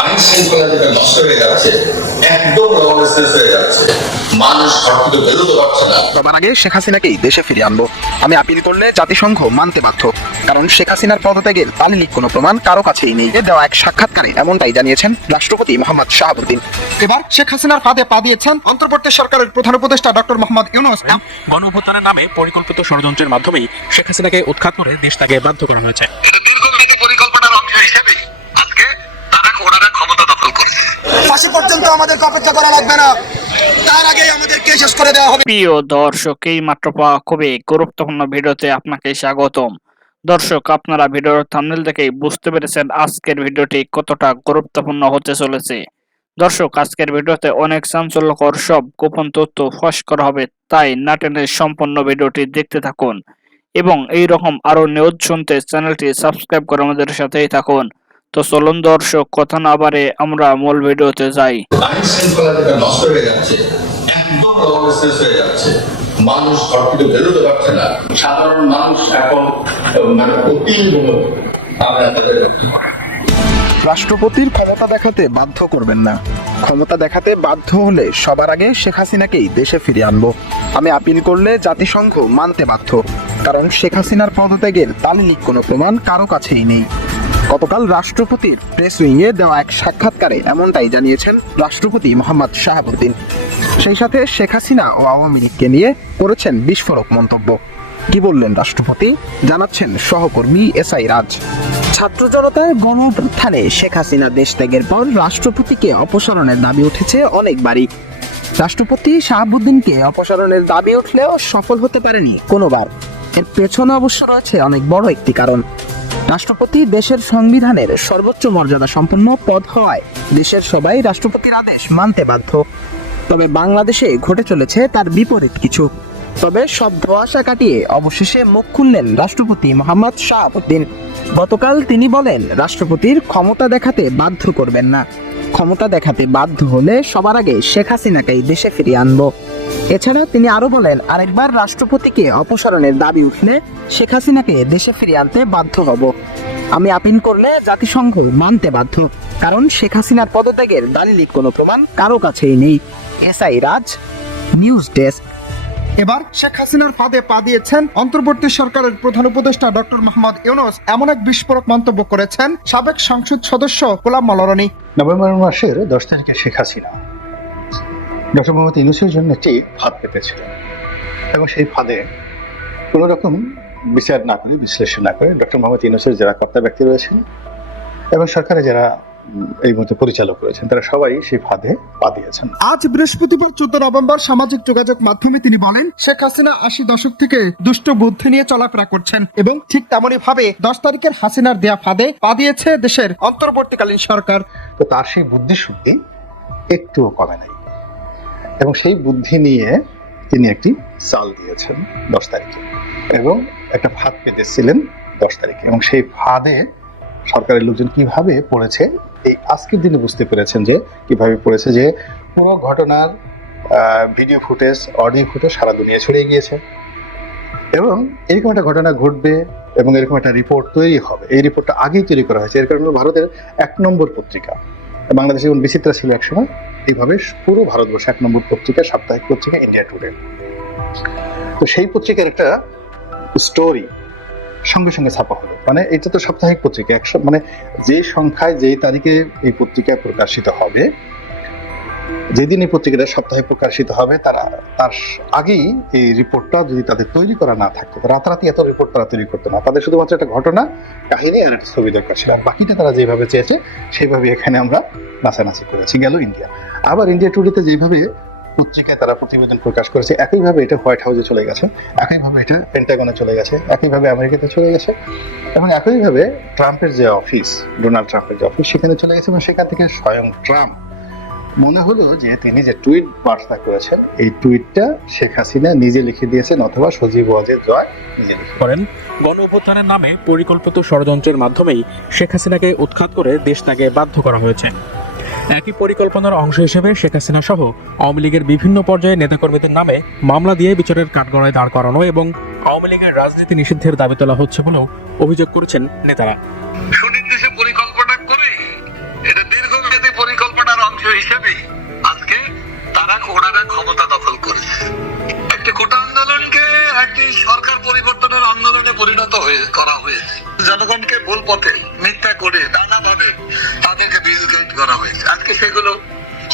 আইন শৃঙ্খলা যেটা নষ্ট হয়ে যাচ্ছে, একদম লবণের হয়ে যাচ্ছে, মানুষ ঘর থেকে বেরোতে পারছে না। সবার আগে শেখ হাসিনাকেই দেশে ফিরিয়ে আনবো। আমি আপিল করলে জাতিসংঘ মানতে বাধ্য, কারণ শেখ হাসিনার পদত্যাগের দালিলিক কোনো প্রমাণ কারো কাছেই নেই। দেওয়া এক সাক্ষাৎকারে এমনটাই জানিয়েছেন রাষ্ট্রপতি মোহাম্মদ শাহাবুদ্দিন। এবার শেখ হাসিনার ফাঁদে পা দিয়েছেন অন্তর্বর্তী সরকারের প্রধান উপদেষ্টা ডক্টর মোহাম্মদ ইউনূস। গণঅভ্যুত্থানের নামে পরিকল্পিত ষড়যন্ত্রের মাধ্যমেই শেখ হাসিনাকে উৎখাত করে দেশ ত্যাগে বাধ্য করা হয়েছে। দীর্ঘমেয়াদী পরিকল্পনার অংশ হিসেবে আজকে ওনারা ক্ষমতা দখল করছে। ফাঁসি পর্যন্ত আমাদেরকে অপেক্ষা করা লাগবে না, তার আগেই আমাদেরকে শেষ করে দেওয়া হবে। প্রিয় দর্শক, এই মাত্র পাওয়া খুবই গুরুত্বপূর্ণ ভিডিওতে আপনাকে স্বাগতম। দর্শক, আপনারা ভিডিওর থাম্বনেল দেখেই বুঝতে পেরেছেন আজকের ভিডিওটি কতটা গুরুত্বপূর্ণ হতে চলেছে। দর্শক, আজকের ভিডিওতে অনেক চাঞ্চল্যকর সব গোপন তথ্য ফাঁস করা হবে, তাই না টেনে সম্পূর্ণ ভিডিওটি দেখতে থাকুন এবং এই রকম আরো নিউজ শুনতে চ্যানেলটি সাবস্ক্রাইব করে আমাদের সাথেই থাকুন। তো চলুন দর্শক, কথা না বাড়ে আমরা মূল ভিডিওতে যাই। আইন শৃঙ্খলা যেটা নষ্ট হয়ে যাচ্ছে, একদম লবণের হয়ে যাচ্ছে, মানুষ ঘর থেকে বেরোতে পারছে না। সাধারণ মানুষ এখন রাষ্ট্রপতির ক্ষমতা দেখাতে বাধ্য করবেন না। ক্ষমতা দেখাতে বাধ্য হলে সবার আগে শেখ হাসিনাকেই দেশে ফিরিয়ে আনবো। আমি আপিল করলে জাতিসংঘ মানতে বাধ্য, কারণ শেখ হাসিনার পদত্যাগের দালিলিক কোনো প্রমাণ কারো কাছেই নেই। গতকাল রাষ্ট্রপতির প্রেস উইংয়ে দেওয়া এক সাক্ষাৎকারে এমনটাই জানিয়েছেন রাষ্ট্রপতি মোহাম্মদ শাহাবুদ্দিন। সেই সাথে শেখ হাসিনা ও আওয়ামী লীগকে নিয়ে করেছেন বিস্ফোরক মন্তব্য। কি বললেন রাষ্ট্রপতি, জানাচ্ছেন সহকর্মী এসআই রাজ। ছাত্র জনতার গণঅভ্যুত্থানে শেখ হাসিনা দেশ ত্যাগের পর রাষ্ট্রপতিকে অপসারণের দাবি উঠেছে অনেকবারই। রাষ্ট্রপতি শাহাবুদ্দিনকে অপসারণের দাবি উঠলেও সফল হতে পারেনি কোনোবার। এর পেছনে অবশ্য রয়েছে অনেক বড় একটি কারণ। রাষ্ট্রপতি দেশের সংবিধানের সর্বোচ্চ মর্যাদা সম্পন্ন পদ হওয়ায় দেশের সবাই রাষ্ট্রপতির আদেশ মানতে বাধ্য। তবে বাংলাদেশে ঘটে চলেছে তার বিপরীত কিছু। তবে সব ধোঁয়াশা কাটিয়ে অবশেষে মুখ খুললেন রাষ্ট্রপতি মোহাম্মদ শাহাবুদ্দিন। গতকাল তিনি বলেন, রাষ্ট্রপতির ক্ষমতা দেখাতে বাধ্য করবেন না। ক্ষমতা দেখাতে বাধ্য হলে সবার আগে শেখ হাসিনাকেই দেশে ফিরিয়ে আনবো। এছাড়া তিনি আরো বলেন, আরেকবার রাষ্ট্রপতিকে অপসারণের দাবি উঠলে শেখ হাসিনাকে দেশে ফিরিয়ে আনতে বাধ্য হব। আমি আপিল করলে জাতিসংঘ মানতে বাধ্য, কারণ শেখ হাসিনার পদত্যাগের দালিলিক কোনো প্রমাণ কারো কাছেই নেই। এসআই রাজ, নিউজ ডেস্ক। এবার শেখ হাসিনার ফাঁদে পা দিয়েছেন অন্তর্বর্তী সরকারের প্রধান উপদেষ্টা ডক্টর মোহাম্মদ ইউনূস। এমন এক বিস্ফোরক মন্তব্য করেছেন সাবেক সংসদ সদস্য গোলাম মলরনি। নভেম্বর মাসের 10 তারিখে শেখ হাসিনা ডক্টর মোহাম্মদ ইউনূসের জন্য একটি ফাঁদ পেতেছিলেন এবং সেই ফাঁদে কোনো রকম বিচার না করে, বিশ্লেষণ না করে ডক্টর মোহাম্মদ ইউনূসের যারা কর্তা ব্যক্তি রয়েছেন এবং সরকারে যারা এই মুহূর্তে পরিচালক রয়েছেন, তারা সবাই সেই ফাঁদে পা দিয়েছেন। আজ বৃহস্পতিবার 14 নভেম্বর সামাজিক যোগাযোগ মাধ্যমে তিনি বলেন, শেখ হাসিনা 80 দশক থেকে দুষ্ট বুদ্ধি নিয়ে চলাফেরা করছেন এবং ঠিক তেমনই ভাবে 10 তারিখের হাসিনার দেয়া ফাঁদে পা দিয়েছে দেশের অন্তর্বর্তীকালীন সরকার। তো তার সেই বুদ্ধি শুদ্ধি একটুও কমে নাই এবং সেই বুদ্ধি নিয়ে তিনি একটি চাল দিয়েছেন 10 তারিখে এবং একটা ফাঁদ পেতেছিলেন 10 তারিখে এবং সেই ফাঁদে সরকারের লোকজন কিভাবে পড়েছে এই আজকের দিনে বুঝতে পেরেছেন যে কিভাবে পড়েছে, যে পুরো ঘটনার ভিডিও ফুটেজ, অডিও ফুটেজ সারা দুনিয়া ছড়িয়ে গিয়েছে এবং এরকম একটা ঘটনা ঘটবে এবং এরকম একটা রিপোর্ট তৈরি হবে। এই রিপোর্টটা আগেই তৈরি করা হয়েছে। এর কারণে ভারতের 1 নম্বর পত্রিকা, বাংলাদেশে যেমন বিচিত্রা ছিল একসময়, এইভাবে পুরো ভারতবর্ষে 1 নম্বর পত্রিকা, সাপ্তাহিক পত্রিকা ইন্ডিয়া টুডে। তো সেই পত্রিকার একটা স্টোরি সঙ্গে সঙ্গে ছাপা হলো। মানে এটা তো সাপ্তাহিক পত্রিকা, মানে যে সংখ্যায় যেই তারিখে এই পত্রিকা প্রকাশিত হবে, যেদিন এই পত্রিকাটা সপ্তাহে প্রকাশিত হবে, তার আগেই এই রিপোর্টটা যদি তাদের তৈরি করা না থাকতো, রাতারাতি এত রিপোর্ট তারা তৈরি করতো না। তাদের শুধুমাত্র একটা ঘটনা, কাহিনী আর একটা ছবি দরকার ছিল, আর বাকিটা তারা যেভাবে চেয়েছে সেইভাবে এখানে আমরা নাচানাচি করেছি। গেল ইন্ডিয়া, আবার ইন্ডিয়া টুডেতে যেভাবে পত্রিকায় তারা প্রতিবেদন প্রকাশ করেছে, একইভাবে এটা হোয়াইট হাউসে চলে গেছে, একইভাবে এটা পেন্টাগনে চলে গেছে, একইভাবে আমেরিকাতে চলে গেছে এবং একইভাবে ট্রাম্পের যে অফিস, ডোনাল্ড ট্রাম্পের যে অফিস, সেখানে চলে গেছে এবং সেখান থেকে স্বয়ং ট্রাম্প মনে হলো যে তিনি যে টুইট বার্তা করেছেন, এই টুইটটা শেখ হাসিনা নিজে লিখে দিয়েছেন অথবা সজীব ওয়াজেদ জয় নিজে লিখে করেন। গণঅভ্যুত্থানের নামে পরিকল্পিত ষড়যন্ত্রের মাধ্যমেই শেখ হাসিনাকে উৎখাত করে দেশ ত্যাগে বাধ্য করা হয়েছে। একই পরিকল্পনার অংশ হিসেবে শেখ হাসিনা সহ আওয়ামী লীগের বিভিন্ন পর্যায়ে নেতাকর্মীদের নামে মামলা দিয়ে বিচারের কাঠগড়ায় দাঁড় করানো এবং আওয়ামী লীগের রাজনীতি নিষিদ্ধের দাবি তোলা হচ্ছে বলেও অভিযোগ করেছেন নেতারা। সুনির্দিষ্ট পরিকল্পনা করে এটা দীর্ঘ করা হয়েছে। জনগণকে ভুল পথে মিথ্যা করে নানাভাবে তাদেরকে মিসগাইড করা হয়েছে। আজকে সেগুলো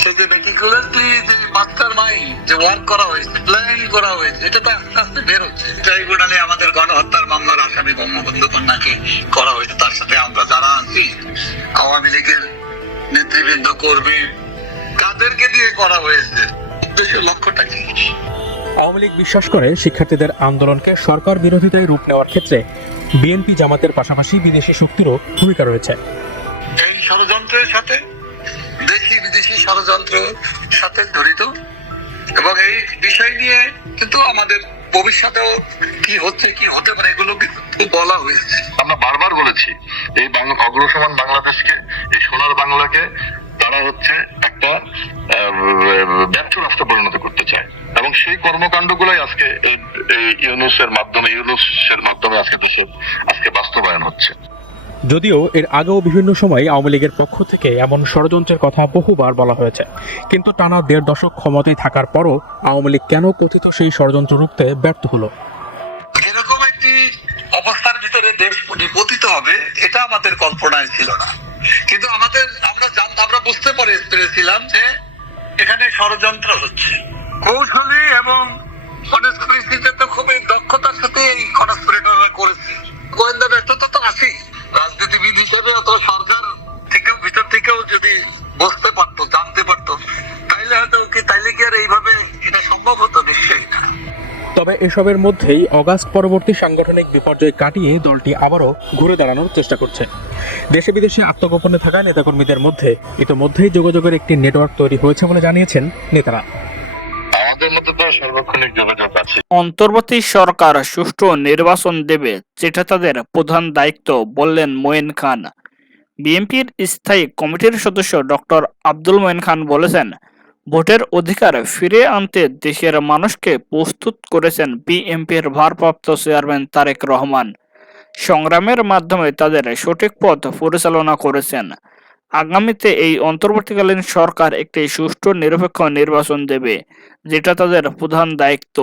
সে যে মেটিকুলাসলি যে মাস্টার মাইন্ড যে ওয়ার্ক করা হয়েছে, প্ল্যান করা হয়েছে, এটা তো আস্তে আস্তে বের হচ্ছে। ট্রাইব্যুনালে আমাদের গণহত্যার মামলার আসামি বঙ্গবন্ধু কন্যাকে করা হয়েছে, তার সাথে আমরা যারা আছি আওয়ামী লীগের নেতৃবৃন্দ কর্মী তাদেরকে দিয়ে করা হয়েছে। উদ্দেশ্য লক্ষ্যটা কি? আওয়ামী লীগ বিশ্বাস করে শিক্ষার্থীদের আন্দোলনকে সরকার বিরোধিতায় রূপ নেওয়ার ক্ষেত্রে বিএনপি জামাতের পাশাপাশি বিদেশি শক্তিরও ভূমিকা রয়েছে। এই ষড়যন্ত্রের সাথে দেশি বিদেশি ষড়যন্ত্রের সাথে জড়িত, এবং এই বিষয় নিয়ে কিন্তু আমাদের ভবিষ্যতেও কি হচ্ছে কি হতে পারে এগুলো কিন্তু বলা হয়েছে। আমরা বারবার বলেছি এই অগ্রসমান বাংলাদেশকে, এই সোনার বাংলাকে তারা হচ্ছে একটা ব্যর্থ রাষ্ট্র পরিণত করতে চায়, এবং সেই কর্মকাণ্ডগুলোই আজকে এই ইউনূসের মাধ্যমে আজকে দেশে আজকে বাস্তবায়ন হচ্ছে। যদিও এর আগেও বিভিন্ন সময় আওয়ামী লীগের পক্ষ থেকে এমন ষড়যন্ত্রের কথা বহুবার বলা হয়েছে, কিন্তু টানা ১.৫ দশক ক্ষমতায় থাকার পরও আওয়ামী লীগ কেন কথিত সেই ষড়যন্ত্র রুখতে ব্যর্থ হলো? এরকম একটি অবস্থার ভিতরে দেশ পতিত হবে এটা আমাদের কল্পনায় ছিল না, কিন্তু আমরা বুঝতে পেরেছিলাম যে এখানে ষড়যন্ত্র হচ্ছে। কৌশলী এবং কনস্পিরেসিতে তো খুবই দক্ষতার সাথে এই কনস্পিরেটররা করেছে। গোয়েন্দা ব্যর্থতা তো আছেই। রাজনীতিবিদ হিসেবে অথবা সরকার থেকেও ভিতর থেকেও যদি বুঝতে পারতো, জানতে পারতো, তাইলে কি আর এইভাবে এটা সম্ভব হতো? নিশ্চয়ই না। তবে এসবের মধ্যেই অগাস্ট পরবর্তী সাংগঠনিক বিপর্যয় কাটিয়ে দলটি আবারও ঘুরে দাঁড়ানোর চেষ্টা করছে। দেশে বিদেশে আত্মগোপনে থাকা নেতাকর্মীদের মধ্যে ইতোমধ্যেই যোগাযোগের একটি নেটওয়ার্ক তৈরি হয়েছে বলে জানিয়েছেন নেতারা। আমাদের মধ্যে তো সার্বক্ষণিক যোগাযোগ আছে। অন্তর্বর্তী সরকার সুষ্ঠু নির্বাচন দেবে, যেটা তাদের প্রধান দায়িত্ব বললেন মঈন খান। বিএনপির স্থায়ী কমিটির সদস্য ডক্টর আব্দুল মঈন খান বলেছেন, ভোটের অধিকার ফিরিয়ে আনতে দেশের মানুষকে প্রস্তুত করেছেন বিএনপির ভারপ্রাপ্ত চেয়ারম্যান তারেক রহমান। সংগ্রামের মাধ্যমে তাদের সঠিক পথ পরিচালনা করেছেন। আগামীতে এই অন্তর্বর্তীকালীন সরকার একটি সুষ্ঠু নিরপেক্ষ নির্বাচন দেবে, যেটা তাদের প্রধান দায়িত্ব।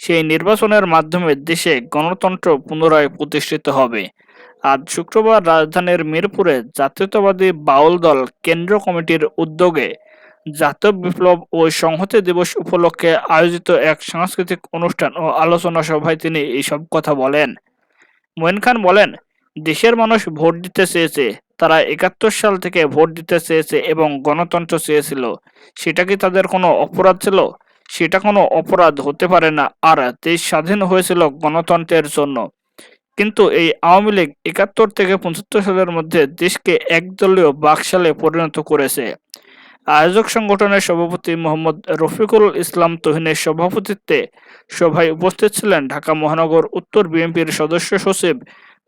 সেই নির্বাচনের মাধ্যমে দেশে গণতন্ত্র পুনরায় প্রতিষ্ঠিত হবে। আজ শুক্রবার রাজধানীর মিরপুরে জাতীয়তাবাদী বাউল দল কেন্দ্র কমিটির উদ্যোগে জাতীয় বিপ্লব ও সংহতি দিবস উপলক্ষে আয়োজিত এক সাংস্কৃতিক অনুষ্ঠান ও আলোচনা সভায় তিনি এইসব কথা বলেন। মঈন খান বলেন, দেশের মানুষ ভোট দিতে চেয়েছে, তারা ৭১ সাল থেকে ভোট দিতে চেয়েছে এবং গণতন্ত্র চেয়েছিল। সেটা কি তাদের কোনো অপরাধ ছিল? সেটা কোনো অপরাধ হতে পারে না। আর দেশ স্বাধীন হয়েছিল গণতন্ত্রের জন্য। কিন্তু এই আওয়ামী লীগ ৭১ থেকে ৭৫ সালের মধ্যে দেশকে একদলীয় বাকশালে পরিণত করেছে। আয়োজক সংগঠনের সভাপতি মোহাম্মদ রফিকুল ইসলাম তুহিনের সভাপতিত্বে সভায় উপস্থিত ছিলেন ঢাকা মহানগর উত্তর বিএনপির সদস্য সচিব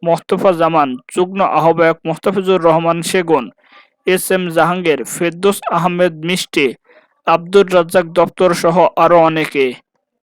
মোস্তফা জামান, যুগ্ম আহ্বায়ক মোস্তাফিজুর রহমান সেগুন, এস.এম. জাহাঙ্গীর, ফেরদৌস আহমেদ মিষ্টি, আব্দুর রাজ্জাক দপ্তর সহ আরো অনেকে।